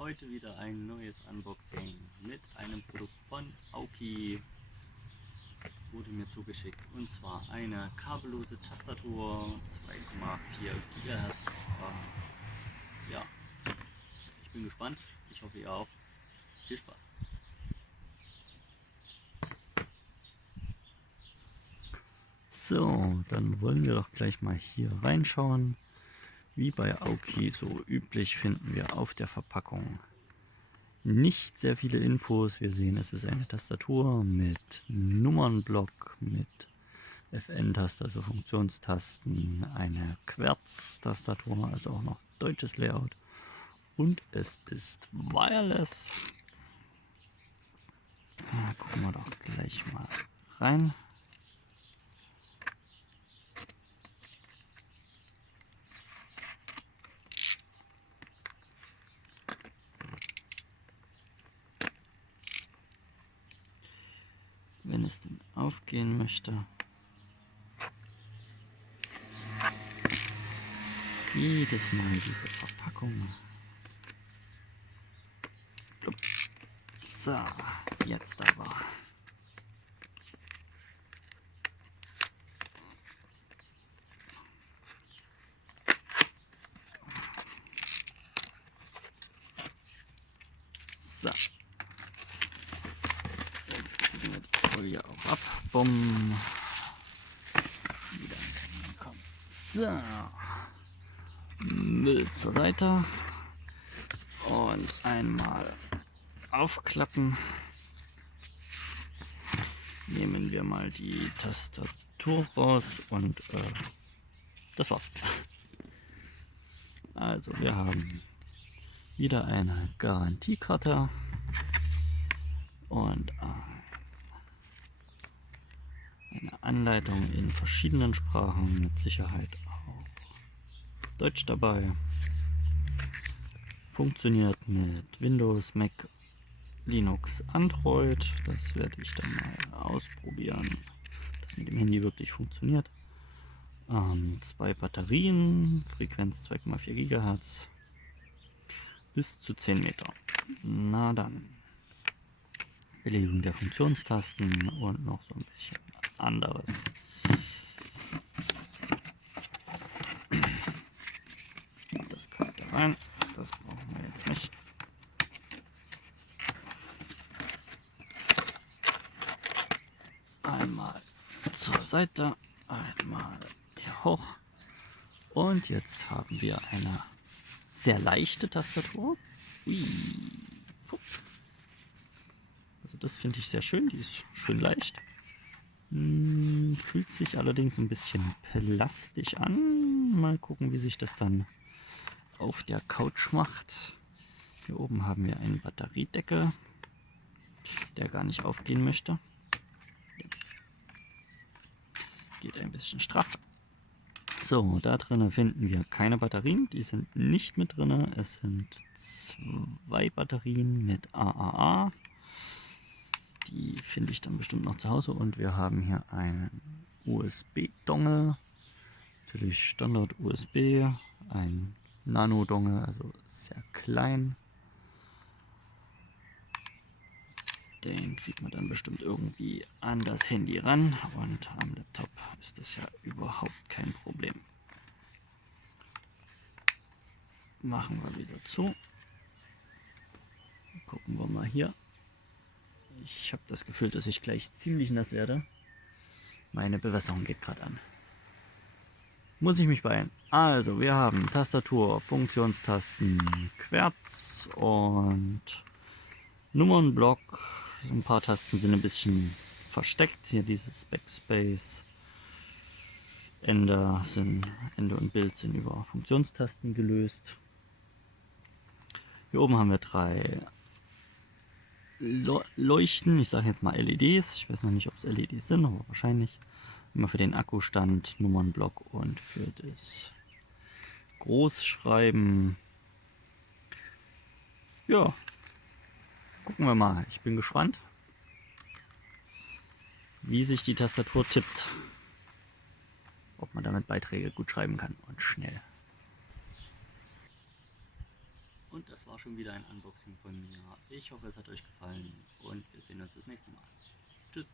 Heute wieder ein neues Unboxing mit einem Produkt von Aukey. Wurde mir zugeschickt, und zwar eine kabellose Tastatur, 2,4 GHz. Ja, ich bin gespannt. Ich hoffe, ihr auch. Viel Spaß. So, dann wollen wir doch gleich mal hier reinschauen. Wie bei Aukey so üblich finden wir auf der Verpackung nicht sehr viele Infos. Wir sehen, es ist eine Tastatur mit Nummernblock, mit FN-Taste, also Funktionstasten, eine Querz-Tastatur, also auch noch deutsches Layout, und es ist wireless. Ja, gucken wir doch gleich mal rein. Wenn es denn aufgehen möchte. Jedes Mal diese Verpackung. So, jetzt aber. So. Jetzt kriegen wir die Folie auch ab. Bumm. Wieder kommen. So. Müll zur Seite. Und einmal aufklappen. Nehmen wir mal die Tastatur raus und das war's. Also wir haben wieder eine Garantiekarte und eine Anleitung in verschiedenen Sprachen, mit Sicherheit auch Deutsch dabei. Funktioniert mit Windows, Mac, Linux, Android. Das werde ich dann mal ausprobieren, ob das mit dem Handy wirklich funktioniert. 2 Batterien, Frequenz 2,4 GHz, bis zu 10 Meter. Na dann. Belegung der Funktionstasten und noch so ein bisschen anderes. Das kommt da rein. Das brauchen wir jetzt nicht. Einmal zur Seite, einmal hier hoch. Und jetzt haben wir eine sehr leichte Tastatur. Ui. Also das finde ich sehr schön, die ist schön leicht. Fühlt sich allerdings ein bisschen plastisch an. Mal gucken, wie sich das dann auf der Couch macht. Hier oben haben wir einen Batteriedeckel, der gar nicht aufgehen möchte. Jetzt geht ein bisschen straff. So, da drinnen finden wir keine Batterien, die sind nicht mit drin. Es sind 2 Batterien mit AAA. Die finde ich dann bestimmt noch zu Hause. Und wir haben hier einen USB-Dongle, natürlich Standard USB, ein Nano-Dongle, also sehr klein. Den kriegt man dann bestimmt irgendwie an das Handy ran, und am Laptop ist das ja überhaupt kein Problem. Machen wir wieder zu. Gucken wir mal hier. Ich habe das Gefühl, dass ich gleich ziemlich nass werde. Meine Bewässerung geht gerade an. Muss ich mich beeilen. Also, wir haben Tastatur, Funktionstasten, Querz und Nummernblock. Ein paar Tasten sind ein bisschen versteckt. Hier dieses Backspace. Ende und Bild sind über Funktionstasten gelöst. Hier oben haben wir 3 Leuchten, ich sage jetzt mal LEDs. Ich weiß noch nicht, ob es LEDs sind, aber wahrscheinlich. Immer für den Akkustand, Nummernblock und für das Großschreiben. Ja, gucken wir mal. Ich bin gespannt, wie sich die Tastatur tippt. Ob man damit Beiträge gut schreiben kann und schnell. Und das das war schon wieder ein Unboxing von mir. Ich hoffe, es hat euch gefallen und wir sehen uns das nächste Mal. Tschüss.